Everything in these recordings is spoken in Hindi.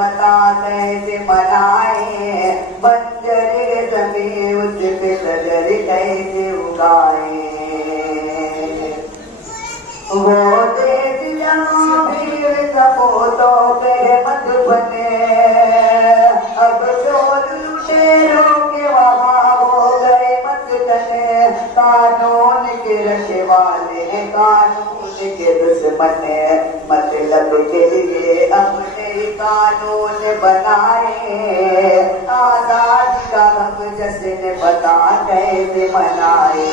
बता कैसे मनाए, बंजर जमीन उस पे शजर कैसे उगाए। वो देश जहाँ भीड़ सपूतों पे मत बने, अब चोर लुटेरों के वहाँ हो गए मत बने। कानून के रखवाले कानून के दुश्मन, मतलब के लिए अपने कानून बनाए। आजादी का हम जश्न बता कैसे मनाए,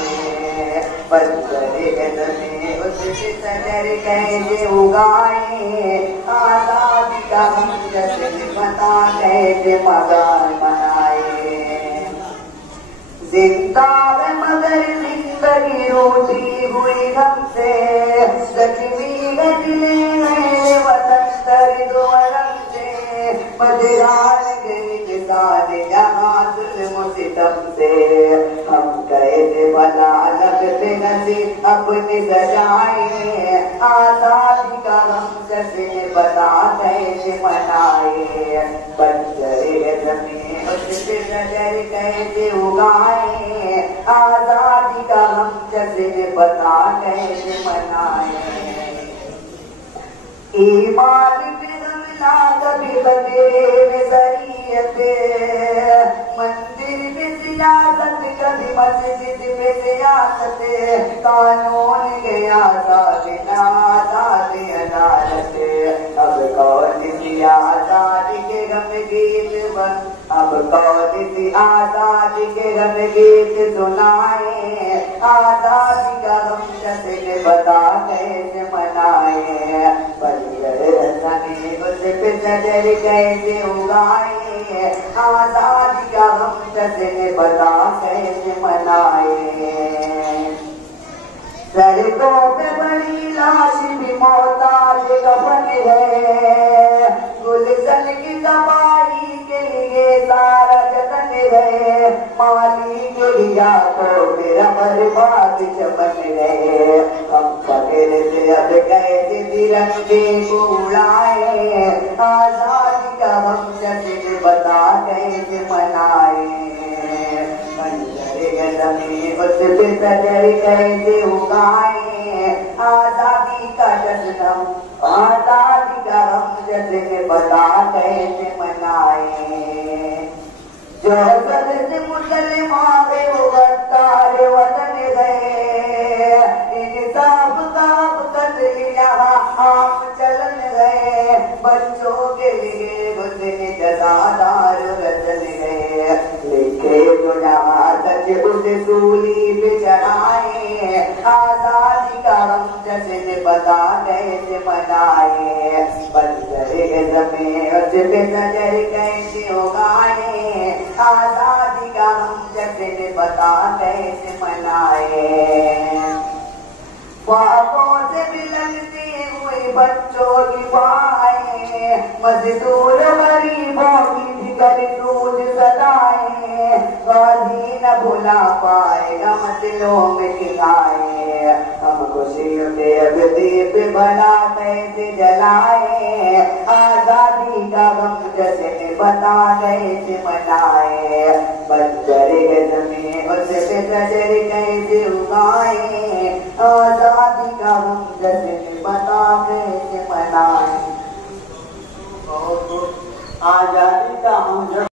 उससे सजर कैसे उगाए। आजादी का हम जश्न बता कैसे मनाए। जिंदा है मगर जिंदगी रूठी हुई हमसे, जख्मी गजले हैं वतन दर्द वरम से। मदरार गई किसान जहाँ जुल्म सितम से, हम कैसे भला लगते नसीब अपने सजाए। आजादी का हम जश्न बता कैसे मनाए, बंजर जमीन उस पे शजर कैसे उगाए। आजादी का हम जश्न बता कैसे मनाए। ईमान पे हमला कभी खतरे में शरीयत, मंदिर में सियासत कभी मस्जिद में सियासत। कानून गया आजादी अदालत, अब कौन सी आजादी के गम गीत बन, अब कौन सी आजादी के गम गीत सुनाए। आजादी का हम जश्न बता कैसे मनाए, उस पे शजर कैसे उगाए। आजादी का हम जश्न बता कैसे मनाए। सड़कों पे बड़ी लाश भी मोहताज कफन है, गुलशन की सफाई के लिए सारा जतन है। माली के लिया तो मेरा बर्बाद चमन है, हम फकीर से अब कैसे तिरंगे को उड़ाए। आजादी का हम जश्न बता कैसे मनाए, उस पे शजर कैसे उगाए। आजादी का जश्न, आजादी का हम जश्न बता कैसे मनाए। जो सदस्य मुसलमान वो गद्दार वतन गए, इंसाफ का कत्ल यहाँ आम चलन गए। बच्चों के लिए गुजरे जदादार रचन गए, लिखे तो यहाँ सच उसे सूली पे चढ़ाए। आजादी का हम जश्न बता कैसे मनाए, बंजर जमीन उस पे शजर कैसे उगाए। आजादी का हम जश्न बता कैसे मनाए। ख्वाबों से बिलखती हुई बच्चों की बाहें, मजदूर गरीबों की करतूत सदाएं। गाजी न भुला पाएगा दिलों में खिलाए, हम खुशियों के अब दीप भला कैसे जलाए। आजादी का हम जश्न बता कैसे मनाए, बंजर जमीन उस पे शजर कैसे उगाए। आजादी का हम जश्न बता कैसे मनाए। आजादी का हम